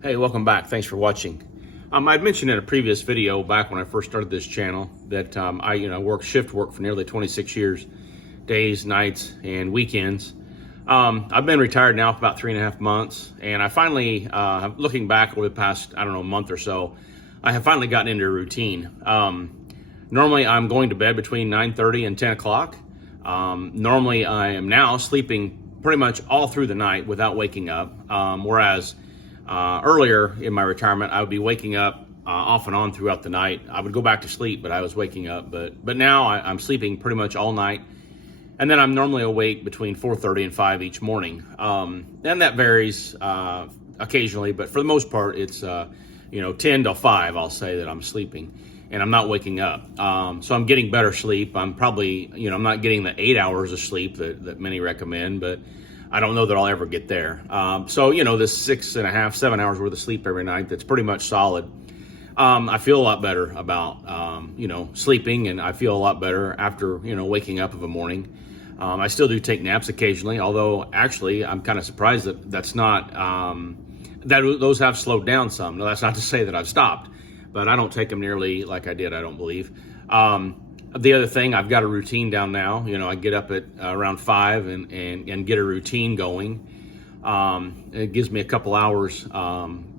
Hey, welcome back. Thanks for watching. I'd mentioned in a previous video back when I first started this channel that I work shift work for nearly 26 years, days, nights, and weekends. I've been retired now for about 3.5 months, and I finally, looking back over the past, month or so, I have finally gotten into a routine. Normally, I'm going to bed between 9:30 and 10 o'clock. Normally, I am now sleeping pretty much all through the night without waking up, whereas earlier in my retirement, I would be waking up off and on throughout the night. I would go back to sleep, but I was waking up. But now I'm sleeping pretty much all night, and then I'm normally awake between 4:30 and 5 each morning. And that varies occasionally, but for the most part, it's 10 to 5. I'll say that I'm sleeping, and I'm not waking up. So I'm getting better sleep. I'm probably I'm not getting the 8 hours of sleep that many recommend, but I don't know that I'll ever get there. So this 6.5, 7 hours worth of sleep every night, that's pretty much solid. I feel a lot better about, sleeping, and I feel a lot better after, waking up of a morning. I still do take naps occasionally, although actually I'm kind of surprised that that's not, that those have slowed down some. Now, that's not to say that I've stopped, but I don't take them nearly like I did, I don't believe. The other thing, I've got a routine down now. I get up at around 5 and get a routine going. It gives me a couple hours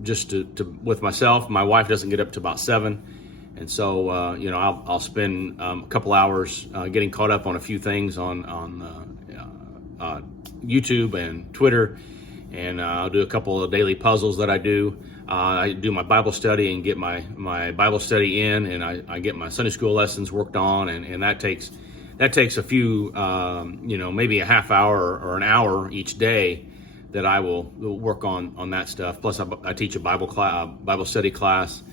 just to with myself. My wife doesn't get up to about 7, and so I'll spend a couple hours getting caught up on a few things on YouTube and Twitter, and I'll do a couple of daily puzzles that I do. I do my Bible study and get my Bible study in, and I get my Sunday school lessons worked on, and that takes a few, maybe a half hour or an hour each day that I will work on that stuff. Plus, I teach a Bible study class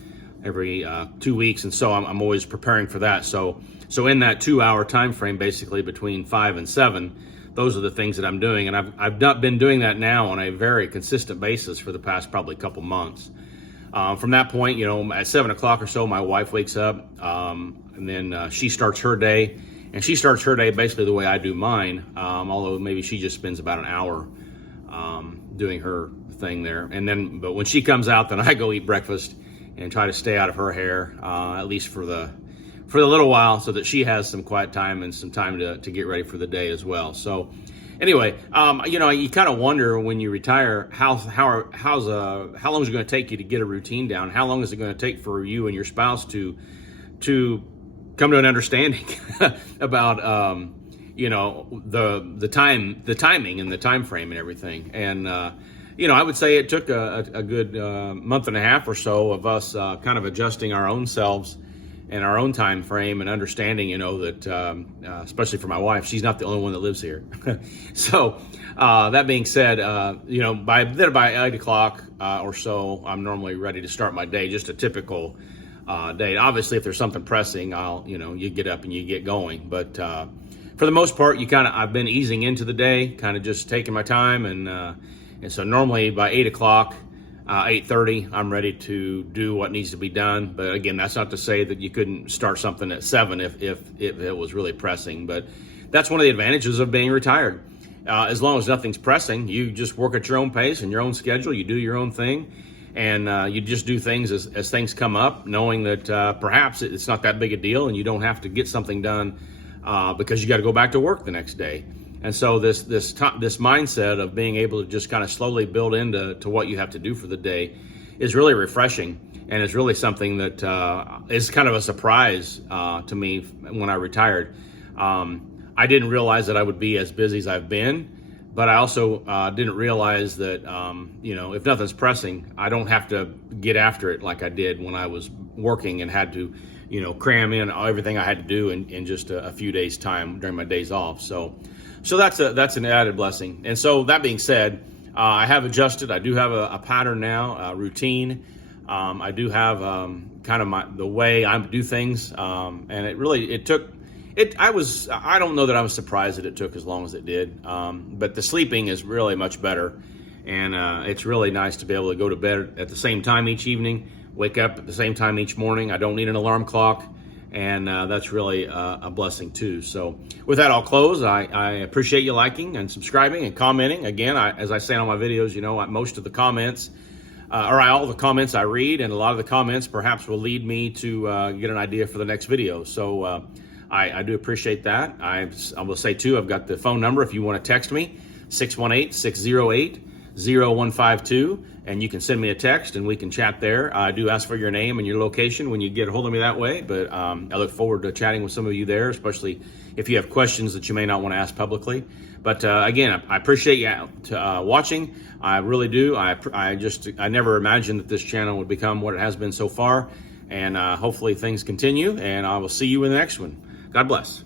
every 2 weeks, and so I'm always preparing for that. So in that 2-hour time frame, basically between 5 and 7. Those are the things that I'm doing, and I've not been doing that now on a very consistent basis for the past probably couple months. From that point, at 7 o'clock or so, my wife wakes up, and then she starts her day, and she starts her day basically the way I do mine, although maybe she just spends about an hour doing her thing there. But when she comes out, then I go eat breakfast and try to stay out of her hair, at least for the little while, so that she has some quiet time and some time to get ready for the day as well. So anyway, you kind of wonder when you retire, how long is it going to take you to get a routine down? How long is it going to take for you and your spouse to come to an understanding about the timing and the time frame and everything? And I would say it took a good month and a half or so of us kind of adjusting our own selves and our own time frame, and understanding, that especially for my wife, she's not the only one that lives here. So that being said, by 8 o'clock or so, I'm normally ready to start my day, just a typical day. Obviously, if there's something pressing, you get up and you get going. But for the most part, I've been easing into the day, kind of just taking my time, and so normally by 8 o'clock, 8:30, I'm ready to do what needs to be done. But again, that's not to say that you couldn't start something at 7 if it was really pressing. But that's one of the advantages of being retired. As long as nothing's pressing, you just work at your own pace and your own schedule. You do your own thing, and you just do things as things come up, knowing that perhaps it's not that big a deal, and you don't have to get something done because you got to go back to work the next day. And so this mindset of being able to just kind of slowly build into what you have to do for the day is really refreshing, and is really something that is kind of a surprise to me when I retired. I didn't realize that I would be as busy as I've been, but I also didn't realize that if nothing's pressing, I don't have to get after it like I did when I was working and had to cram in everything I had to do in just a few days' time during my days off. So that's an added blessing. And so that being said, I have adjusted. I do have a pattern now, a routine. I do have kind of the way I do things, and I don't know that I was surprised that it took as long as it did. But the sleeping is really much better, and it's really nice to be able to go to bed at the same time each evening, wake up at the same time each morning. I don't need an alarm clock. And that's really a blessing too. So with that, I'll close. I appreciate you liking and subscribing and commenting. Again, as I say on my videos, most of the comments all the comments I read, and a lot of the comments perhaps will lead me to get an idea for the next video. So I do appreciate that. I will say too, I've got the phone number if you want to text me, 618-608-0152, and you can send me a text and we can chat there. I do ask for your name and your location when you get a hold of me that way, but I look forward to chatting with some of you there, especially if you have questions that you may not want to ask publicly. But again, I appreciate you watching. I really do. I never imagined that this channel would become what it has been so far, and hopefully things continue, and I will see you in the next one. God bless.